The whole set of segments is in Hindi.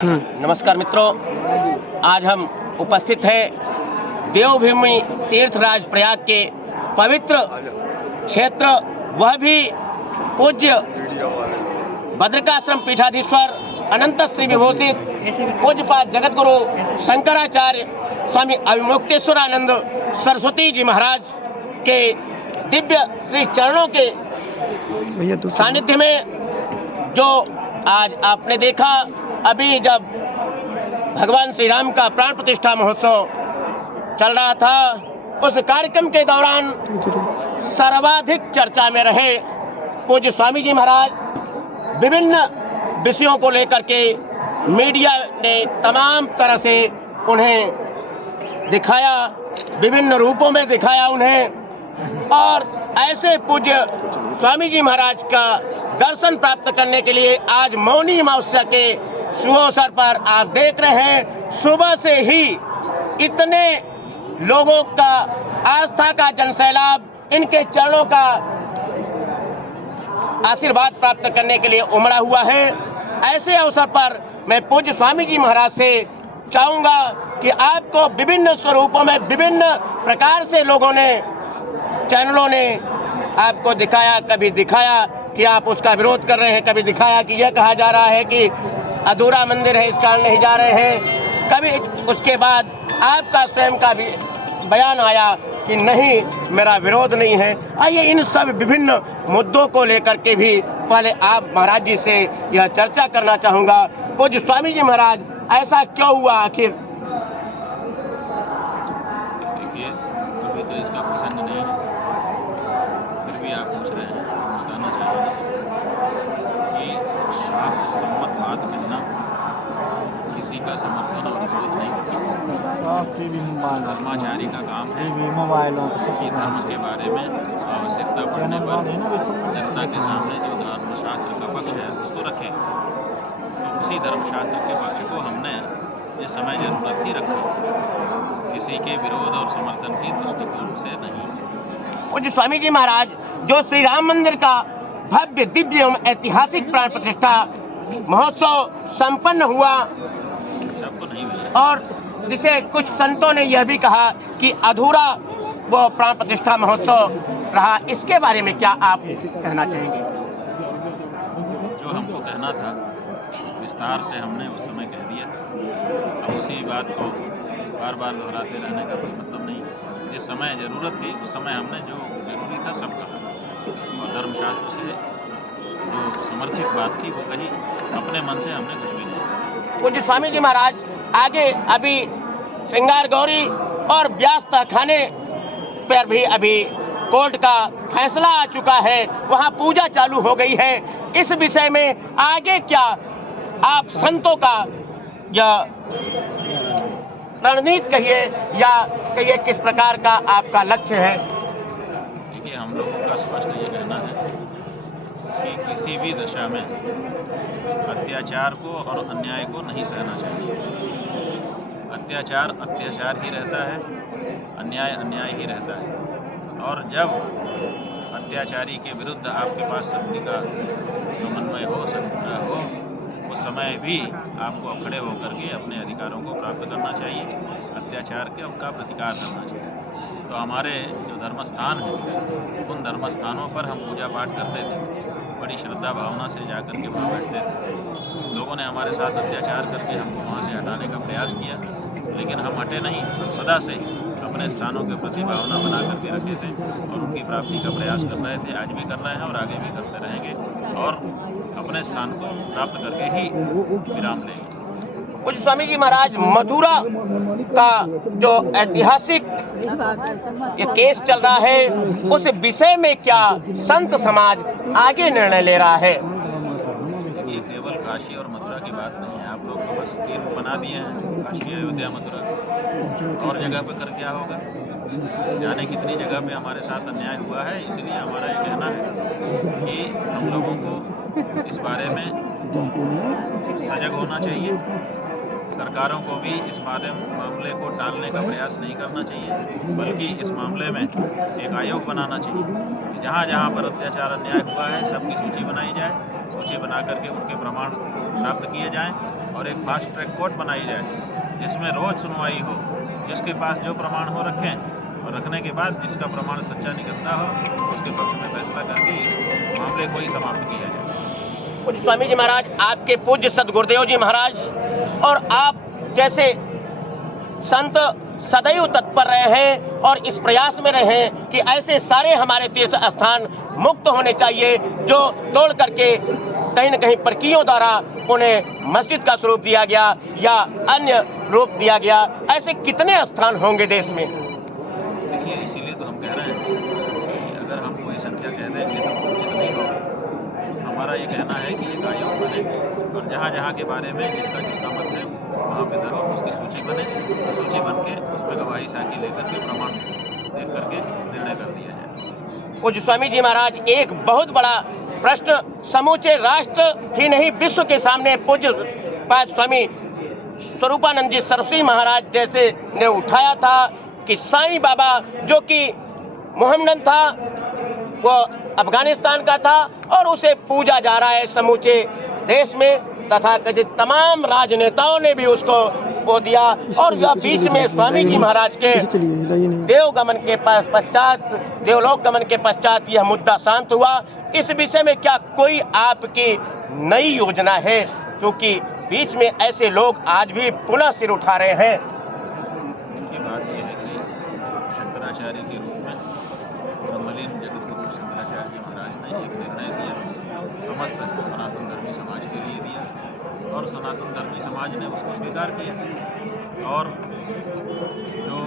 नमस्कार मित्रों, आज हम उपस्थित हैं देवभूमि तीर्थराज प्रयाग के पवित्र क्षेत्र, वह भी पूज्य भद्रिकाश्रम पीठाधीश्वर अनंत श्री विभूषित पूज्यपाद जगतगुरु शंकराचार्य स्वामी अविमुक्तेश्वरानंद सरस्वती जी महाराज के दिव्य श्री चरणों के सानिध्य में जो आज आपने देखा, अभी जब भगवान श्री राम का प्राण प्रतिष्ठा महोत्सव चल रहा था, उस कार्यक्रम के दौरान सर्वाधिक चर्चा में रहे पूज्य स्वामी जी महाराज। विभिन्न विषयों को लेकर के मीडिया ने तमाम तरह से उन्हें दिखाया, विभिन्न रूपों में दिखाया उन्हें, और ऐसे पूज्य स्वामी जी महाराज का दर्शन प्राप्त करने के लिए आज मौनी अमावस्या के शुभ अवसर पर आप देख रहे हैं, सुबह से ही इतने लोगों का आस्था का जनसैलाब इनके चरणों का आशीर्वाद प्राप्त करने के लिए उमड़ा हुआ है। ऐसे अवसर पर मैं पूज्य स्वामी जी महाराज से चाहूँगा कि आपको विभिन्न स्वरूपों में विभिन्न प्रकार से लोगों ने, चैनलों ने आपको दिखाया, कभी दिखाया कि आप उसका विरोध कर रहे हैं, कभी दिखाया कि यह कहा जा रहा है कि अधूरा मंदिर है, इस कारण नहीं जा रहे हैं, कभी उसके बाद आपका स्वयं का भी बयान आया कि नहीं, मेरा विरोध नहीं है। आइए इन सब विभिन्न मुद्दों को लेकर के भी पहले आप महाराज जी से यह चर्चा करना चाहूँगा। पूज्य स्वामी जी महाराज, ऐसा क्यों हुआ आखिर? देखिए, अभी तो इसका प्रसंग नहीं है, फिर भी आप पूछ रहे हैं, बताना चाहिए कि शास्त्र सम्मत बात कहना किसी का समर्थन और विरोध नहीं होता। धर्माचारी का काम है कि धर्म के बारे में आवश्यकता पड़ने पर जनता के सामने जो धर्मशास्त्र का पक्ष है उसको रखें। तो उसी धर्मशास्त्र के पक्ष को हमने इस समय जरूरत ही रखा, किसी के विरोध और समर्थन की दृष्टिकोण से नहीं। पूज्य स्वामी जी महाराज, जो श्री राम मंदिर का भव्य दिव्य एवं ऐतिहासिक प्राण प्रतिष्ठा महोत्सव संपन्न हुआ, सबको नहीं हुआ, और जिसे कुछ संतों ने यह भी कहा कि अधूरा वो प्राण प्रतिष्ठा महोत्सव रहा, इसके बारे में क्या आप कहना चाहेंगे? जो हमको कहना था विस्तार से हमने उस समय कह दिया। अब उसी बात को बार बार दोहराते रहने का कोई मतलब नहीं। जिस समय ज़रूरत थी उस समय हमने जो जरूरी था सब कहा, और धर्मशास्त्र से जो समर्थित बात थी वो कही, अपने मन से हमने कुछ भी नहीं। पूज्य स्वामी जी महाराज, आगे अभी श्रृंगार गौरी और व्यास तहखाने पर भी अभी कोर्ट का फैसला आ चुका है, वहाँ पूजा चालू हो गई है। इस विषय में आगे क्या आप संतों का या रणनीति कहिए, या कहिए किस प्रकार का आपका लक्ष्य है? देखिए, हम लोगों का स्पष्ट ये कहना है कि किसी भी दशा में अत्याचार को और अन्याय को नहीं सहना चाहिए। अत्याचार अत्याचार ही रहता है, अन्याय अन्याय ही रहता है, और जब अत्याचारी के विरुद्ध आपके पास शक्ति का समन्वय हो सकता हो, उस समय भी आपको खड़े होकर के अपने अधिकारों को प्राप्त करना चाहिए, अत्याचार के का प्रतिकार करना चाहिए। तो हमारे जो धर्मस्थान हैं, उन धर्मस्थानों पर हम पूजा पाठ करते थे, बड़ी श्रद्धा भावना से जाकर के वहाँ बैठते थे। लोगों ने हमारे साथ अत्याचार करके हमको वहाँ से हटाने का प्रयास किया, लेकिन हम हटे नहीं। हम सदा से अपने स्थानों के प्रति भावना बना करके रखे थे और उनकी प्राप्ति का प्रयास कर रहे थे, आज भी कर रहे हैं और आगे भी करते रहेंगे, और अपने स्थान को प्राप्त करके ही विराम लेंगे। पूज्य स्वामी जी महाराज, मथुरा का जो ऐतिहासिक ये केस चल रहा है, उस विषय में क्या संत समाज आगे निर्णय ले रहा है? ये केवल काशी और मथुरा की बात नहीं है। आप लोग तो बस 3 बना दिए हैं, काशी, अयोध्या, मथुरा, और जगह पे कर क्या होगा? जाने कितनी जगह पे हमारे साथ अन्याय हुआ है। इसलिए हमारा ये कहना है कि हम लोगों को इस बारे में सजग होना चाहिए। सरकारों को भी इस मामले को टालने का प्रयास नहीं करना चाहिए, बल्कि इस मामले में एक आयोग बनाना चाहिए कि जहाँ जहाँ पर अत्याचार अन्याय हुआ है सबकी सूची बनाई जाए, सूची बना करके उनके प्रमाण प्राप्त किए जाएं और एक फास्ट ट्रैक कोर्ट बनाई जाए जिसमें रोज सुनवाई हो, जिसके पास जो प्रमाण हो रखें और रखने के बाद जिसका प्रमाण सच्चा निकलता हो उसके पक्ष में फैसला करके इस मामले को ही समाप्त किया जाए। पूज्य स्वामी जी महाराज, आपके पूज्य सद गुरुदेव जी महाराज और आप जैसे संत सदैव तत्पर रहे हैं और इस प्रयास में रहे हैं कि ऐसे सारे हमारे तीर्थ स्थान मुक्त होने चाहिए जो तोड़ करके कहीं न कहीं परकीयों द्वारा उन्हें मस्जिद का स्वरूप दिया गया या अन्य रूप दिया गया। ऐसे कितने स्थान होंगे देश में? देखिए, इसीलिए तो हम कह रहे हैं कि अगर हम कोई संख्या कह देंगे तो उचित नहीं होगा। हमारा ये कहना है कि एक आयोग बने और जहाँ जहाँ के बारे में जिसका जिसका मत है वहाँ पे धरो, उसकी सूची बने, सूची बन के उसमें गवाही साखी लेकर के प्रमाण देख करके निर्णय कर दिया जाए। पूज्य स्वामी जी महाराज, एक बहुत बड़ा प्रश्न समूचे राष्ट्र ही नहीं विश्व के सामने पूज्य पाद स्वामी स्वरूपानंद जी सरस्वती महाराज जैसे ने उठाया था कि साईं बाबा जो कि मोहम्मदन था वो अफगानिस्तान का था और उसे पूजा जा रहा है समूचे देश में, तथा कथित तमाम राजनेताओं ने भी उसको वो दिया। और यह बीच में स्वामी जी महाराज के देवगमन के पश्चात, देवलोक गमन के पश्चात यह मुद्दा शांत हुआ। इस विषय में क्या कोई आपकी नई योजना है, क्योंकि बीच में ऐसे लोग आज भी पुनः सिर उठा रहे हैं? देखिए, बात यह है कि शंकराचार्य के रूप में ब्रह्मलीन जगतगुरु शंकराचार्य जी महाराज ने एक निर्णय दिया, समस्त सनातन धर्मी समाज के लिए दिया और सनातन धर्मी समाज ने उसको स्वीकार किया। और जो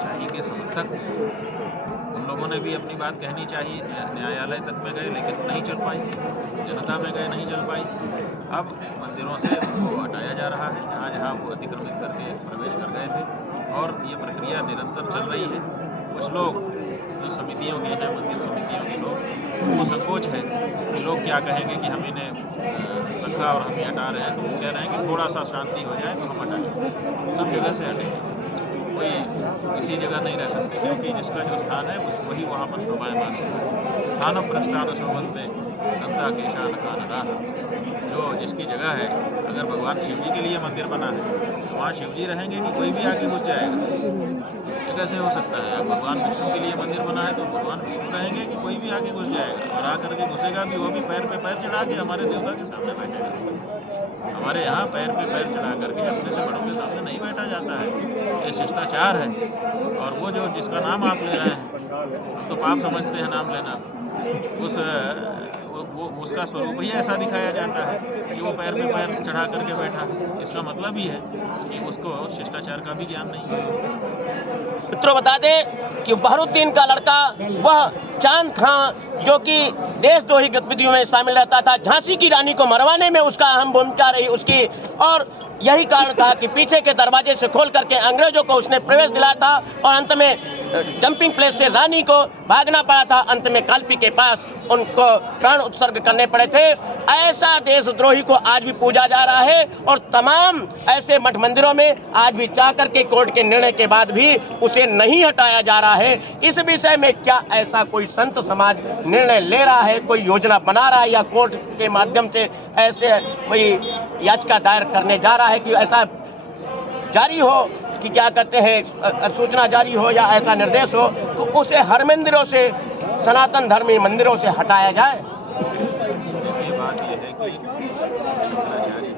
शाही के समर्थक उन लोगों ने भी अपनी बात कहनी चाहिए। न्यायालय तक में गए लेकिन नहीं चल पाई, जनता में गए नहीं चल पाई। अब मंदिरों से उनको हटाया जा रहा है जहाँ जहाँ वो अतिक्रमित करके प्रवेश कर गए थे और ये प्रक्रिया निरंतर चल रही है। कुछ लोग जो समितियों के हैं, मंदिर समितियों के लोग, उनको संकोच है कि लोग क्या कहेंगे कि हम इन्हें रखा और हम ही हटा रहे हैं, तो वो कह रहे हैं कि थोड़ा सा शांति हो जाए तो हम हटाएंगे, सब जगह से हटेंगे, कोई किसी जगह नहीं रह सकते, क्योंकि जिसका जो स्थान है उस वही वहाँ पर शोभायमान है। स्थान प्रस्थान शोभनते गंगा केशान कान राह, जो जिसकी जगह है, अगर भगवान शिव जी के लिए मंदिर बना है तो वहाँ शिव जी रहेंगे कि कोई भी आगे घुस जाएगा? ये कैसे हो सकता है? अब भगवान विष्णु के लिए मंदिर बना है तो भगवान विष्णु रहेंगे कि कोई भी आगे घुस जाएगा? और आकर के घुसेगा भी वो भी पैर पे पैर चढ़ा के हमारे देवता के सामने बैठेगा। हमारे यहाँ पैर पे पैर चढ़ा करके अपने से बड़ों के सामने नहीं बैठा जाता है, ये शिष्टाचार है। और वो जो जिसका नाम आप ले रहे हैं, हम तो पाप समझते हैं नाम लेना, उसका स्वरूप ही ऐसा दिखाया जाता है कि वो पैर पे पैर चढ़ा करके बैठा। इसका मतलब ही है कि उसको शिष्टाचार का भी ज्ञान नहीं है। मित्रों, बता दें कि बहरुद्दीन का लड़का वह चांद खां जो कि देशद्रोही गतिविधियों में शामिल रहता था, झांसी की रानी को मरवाने में उसका अहम भूमिका रही उसकी, और यही कारण था कि पीछे के दरवाजे से खोल करके अंग्रेजों को उसने प्रवेश दिलाया था और अंत में डंपिंग प्लेस से रानी को भागना पड़ा था। अंत में कालपी के पास उनको प्राण उत्सर्ग करने पड़े थे। ऐसा देशद्रोही को आज भी पूजा जा रहा है और तमाम ऐसे मठ मंदिरों में आज भी चाह करके कोर्ट के निर्णय के बाद भी उसे नहीं हटाया जा रहा है। इस विषय में क्या ऐसा कोई संत समाज निर्णय ले रहा है, कोई योजना बना रहा है, या कोर्ट के माध्यम से ऐसे कोई याचिका दायर करने जा रहा है कि ऐसा जारी हो कि क्या कहते हैं सूचना जारी हो या ऐसा निर्देश हो तो उसे हर मंदिरों से, सनातन धर्मी मंदिरों से हटाया जाए? देखिए, बात यह है कि शंकराचार्य हैं,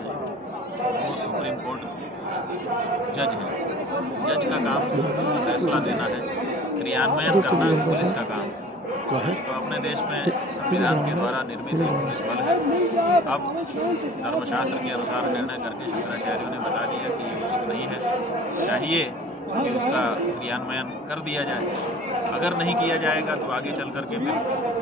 वो सुप्रीम कोर्ट जज हैं। जज का काम फैसला देना है, क्रियान्वयन करना पुलिस का काम है। तो अपने देश में संविधान के द्वारा निर्मित एक पुलिस बल है। अब धर्मशास्त्र के अनुसार निर्णय करके शंकराचार्यों ने बता दिया कि ये उचित नहीं है, चाहिए कि उसका क्रियान्वयन कर दिया जाए। अगर नहीं किया जाएगा तो आगे चल करके फिर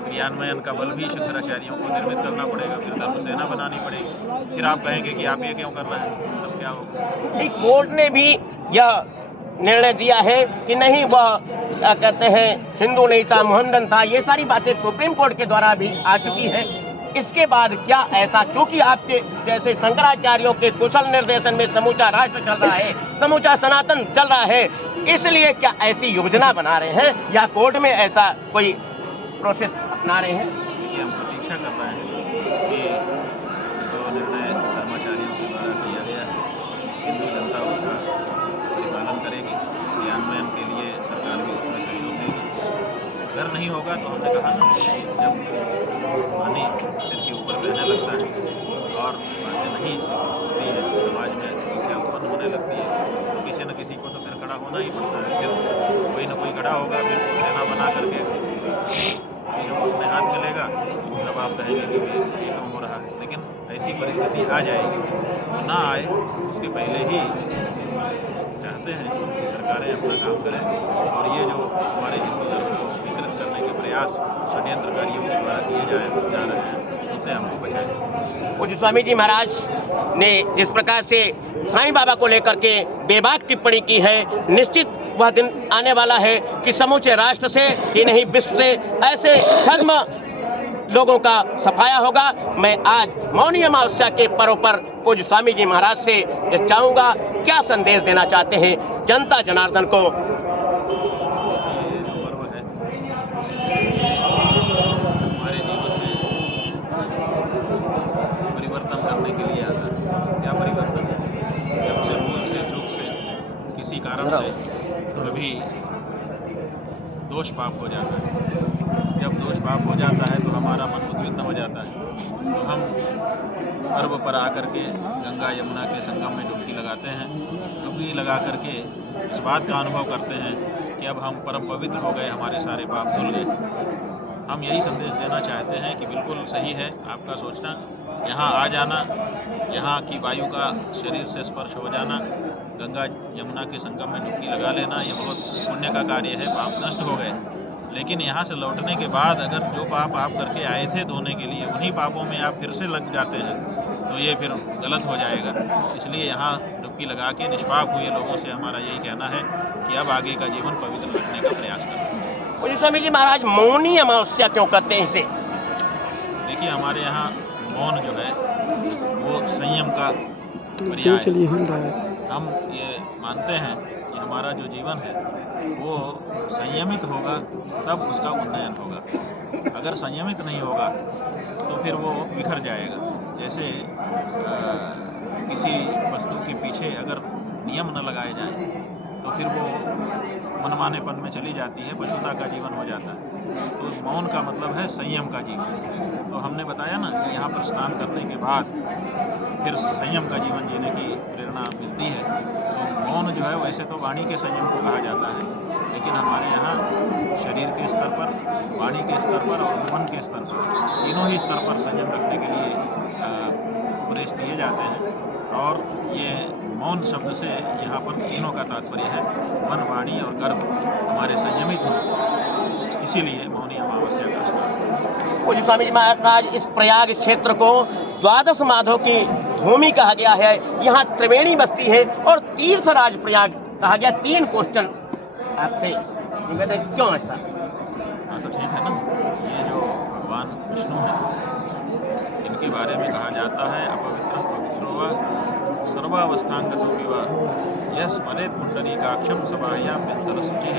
क्रियान्वयन का बल भी शंकराचार्यों को निर्मित करना पड़ेगा, फिर धर्म सेना बनानी पड़ेगी। फिर आप कहेंगे कि आप ये क्यों कर रहे हैं, तब क्या होगा? कोर्ट ने भी यह निर्णय दिया है कि नहीं, वह क्या कहते हैं हिंदू नहीं था, मोहम्मदन था। ये सारी बातें सुप्रीम कोर्ट के द्वारा भी आ चुकी है। इसके बाद क्या ऐसा, क्योंकि आपके जैसे शंकराचार्यों के कुशल निर्देशन में समूचा राष्ट्र चल रहा है, समूचा सनातन चल रहा है, इसलिए क्या ऐसी योजना बना रहे हैं या कोर्ट में ऐसा कोई प्रोसेस अपना रहे हैं? ये हम प्रतीक्षा कर रहे हैं कि जो निर्णय धर्माचार्यों के द्वारा नियंत्रण नहीं होगा तो हमने कहा ना, जब पानी सिर के ऊपर बहने लगता है और बातें नहीं होती है, समाज में समस्या उत्पन्न होने लगती है, तो किसी न किसी को तो फिर खड़ा होना ही पड़ता है। फिर कोई ना कोई खड़ा होगा, फिर सेना बना करके चीज़ों को अपने हाथ में लेगा, तब आप कहेंगे कि ये क्यों हो रहा है। लेकिन ऐसी परिस्थिति आ जाएगी, तो ना आए उसके पहले ही चाहते हैं कि सरकारें अपना काम करें और ये जो हमारे हिंदू धर्म को विकृत करने के प्रयास षड्यंत्रकारियों के द्वारा किए जा रहे हैं, उनसे हमको बचाएं। पूज्य स्वामी जी महाराज ने जिस प्रकार से साईं बाबा को लेकर के बेबाक टिप्पणी की है, निश्चित वह दिन आने वाला है कि समूचे राष्ट्र से ही नहीं विश्व से ऐसे धर्म लोगों का सफाया होगा। मैं आज मौनी अमावस्या के पर्व पर पूज्य स्वामी जी महाराज से ये चाहूँगा, क्या संदेश देना चाहते हैं जनता जनार्दन को? ये जो पर्व है हमारे जीवन में परिवर्तन करने के लिए आता है। क्या परिवर्तन है? जब से भूल से चूक से किसी कारण से कभी दोष पाप हो जाता है, जब दोष पाप हो जाता है तो हमारा मन उद्विग्न हो जाता है, तो हम पर्व पर आकर के गंगा यमुना के संगम में डुबकी लगाते हैं। डुबकी लगा करके इस बात का अनुभव करते हैं कि अब हम परम पवित्र हो गए, हमारे सारे पाप धुल गए। हम यही संदेश देना चाहते हैं कि बिल्कुल सही है आपका सोचना, यहाँ आ जाना, यहाँ की वायु का शरीर से स्पर्श हो जाना, गंगा यमुना के संगम में डुबकी लगा लेना, ये बहुत पुण्य का कार्य है, पाप नष्ट हो गए। लेकिन यहाँ से लौटने के बाद अगर जो पाप आप करके आए थे धोने के लिए, उन्हीं पापों में आप फिर से लग जाते हैं, तो ये फिर गलत हो जाएगा। इसलिए यहाँ डुबकी लगा के निष्पाप हुए लोगों से हमारा यही कहना है कि अब आगे का जीवन पवित्र रखने का प्रयास करें। पूज्य स्वामी जी महाराज मौनी अमावस्या क्यों करते हैं इसे? देखिए, हमारे यहाँ मौन जो है वो संयम का पर्याय है। हम ये मानते हैं कि हमारा जो जीवन है वो संयमित होगा तब उसका उन्नयन होगा। अगर संयमित नहीं होगा तो फिर वो बिखर जाएगा। जैसे किसी वस्तु के पीछे अगर नियम न लगाए जाएं तो फिर वो मनमानेपन में चली जाती है, पशुता का जीवन हो जाता है। तो मौन का मतलब है संयम का जीवन। तो हमने बताया ना कि यहाँ पर स्नान करने के बाद फिर संयम का जीवन जीने की प्रेरणा मिलती है। तो मौन जो है वैसे तो वाणी के संयम को कहा जाता है, लेकिन हमारे यहाँ शरीर के स्तर पर, वाणी के स्तर पर और मन के स्तर पर, तीनों ही स्तर पर संयम रखने के लिए उपदेश दिए जाते हैं। और ये मौन शब्द से यहाँ पर तीनों का तात्पर्य है, मन, वाणी और कर्म हमारे संयमित हों, इसीलिए मौनी अमावस्या का स्नान। पूज्य स्वामी जी महाराज, इस प्रयाग क्षेत्र को द्वादश माधव की भूमि कहा गया है, यहाँ त्रिवेणी बस्ती है और तीर्थराज प्रयाग कहा गया। 3 क्वेश्चन आपसे निवेदन, क्यों ऐसा? हाँ, तो ठीक है ना। ये जो भगवान विष्णु हैं, इनके बारे में कहा जाता है अपवित्र पवित्रो वा सर्वावस्थांगतो विवा यह स्मरेत पुंडरीकाक्षम सबाह्याभ्यंतर शुचिः।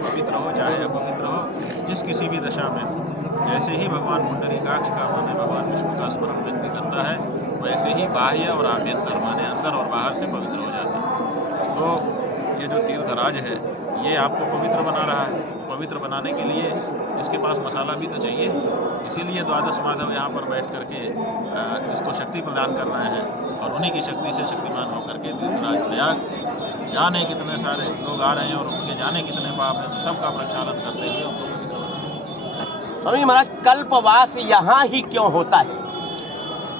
पवित्र हो चाहे अपवित्र हो, जिस किसी भी दशा में जैसे ही भगवान पुंडरीकाक्ष का माने भगवान विष्णु का स्मरण व्यक्ति करता है, वैसे ही बाह्य और आभ्यंतर माने अंदर और बाहर से पवित्र हो जाता है। तो ये जो तीर्थराज है ये आपको पवित्र बना रहा है। पवित्र बनाने के लिए इसके पास मसाला भी तो चाहिए, इसीलिए द्वादश माधव यहाँ पर बैठ करके इसको शक्ति प्रदान कर रहे हैं और उन्हीं की शक्ति से शक्तिमान होकर के तीर्थराज प्रयाग जाने कितने सारे लोग आ रहे हैं और उनके जाने कितने पाप हैं, सबका प्रक्षालन करते हुए उनको पवित्र बना। स्वामी महाराज, कल्पवास यहाँ ही क्यों होता है?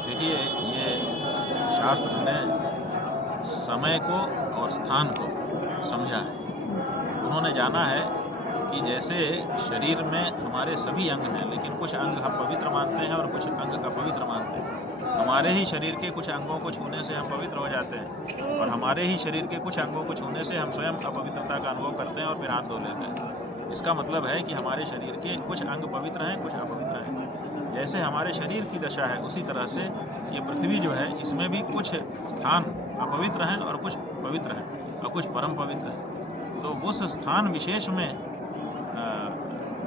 देखिए, ये शास्त्र ने समय को और स्थान को समझा है। उन्होंने जाना है कि जैसे शरीर में हमारे सभी अंग हैं, लेकिन कुछ अंग हम पवित्र मानते हैं और कुछ अंग अपवित्र मानते हैं। हमारे ही शरीर के कुछ अंगों को छूने से हम पवित्र हो जाते हैं और हमारे ही शरीर के कुछ अंगों को छूने से हम स्वयं अपवित्रता का अनुभव करते हैं और फिर हाथ धो लेते हैं। इसका मतलब है कि हमारे शरीर के कुछ अंग पवित्र हैं, कुछ अपवित्र हैं। जैसे हमारे शरीर की दशा है, उसी तरह से ये पृथ्वी जो है, इसमें भी कुछ स्थान अपवित्र हैं और कुछ पवित्र हैं और कुछ परम पवित्र हैं। तो उस स्थान विशेष में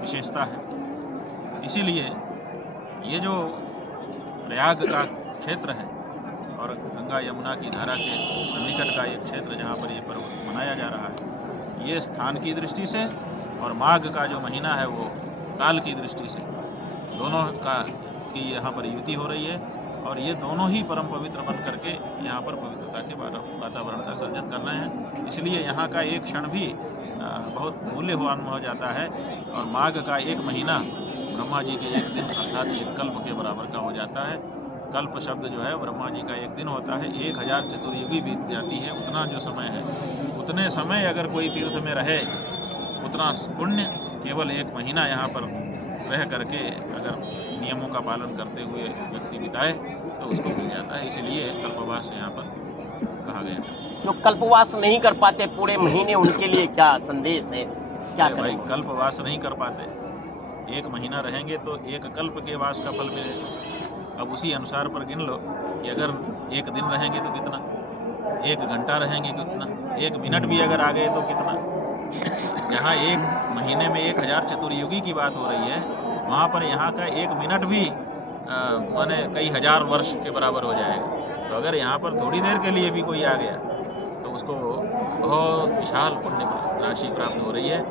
विशेषता है। इसीलिए ये जो प्रयाग का क्षेत्र है और गंगा यमुना की धारा के सन्निकट का एक क्षेत्र जहाँ पर ये पर्व मनाया जा रहा है, ये स्थान की दृष्टि से और माघ का जो महीना है वो काल की दृष्टि से दोनों का की यहाँ पर युति हो रही है और ये दोनों ही परम पवित्र बन करके यहाँ पर पवित्रता के वातावरण का सर्जन कर रहे हैं। इसलिए यहाँ का एक क्षण भी बहुत मूल्यवान हो जाता है और माघ का एक महीना ब्रह्मा जी के एक दिन अर्थात एक कल्प के बराबर का हो जाता है। कल्प शब्द जो है ब्रह्मा जी का एक दिन होता है, 1000 चतुर्युगी बीत जाती है, उतना जो समय है उतने समय अगर कोई तीर्थ में रहे उतना पुण्य केवल एक महीना यहाँ पर रह करके अगर नियमों का पालन करते हुए व्यक्ति बिताए तो उसको मिल जाता है। इसलिए कल्पवास यहाँ पर कहा गया है। जो कल्पवास नहीं कर पाते पूरे महीने, उनके लिए क्या संदेश है, क्या भाई करें? कल्पवास नहीं कर पाते, एक महीना रहेंगे तो एक कल्प के वास का फल मिलेगा। अब उसी अनुसार पर गिन लो कि अगर एक दिन रहेंगे तो कितना, एक घंटा रहेंगे कितना, एक मिनट भी अगर आ गए तो कितना। यहाँ एक महीने में 1000 चतुर्युगी की बात हो रही है, वहाँ पर यहाँ का एक मिनट भी माने कई हजार वर्ष के बराबर हो जाएगा। तो अगर यहाँ पर थोड़ी देर के लिए भी कोई आ गया तो उसको बहुत विशाल पुण्य राशि प्राप्त हो रही है।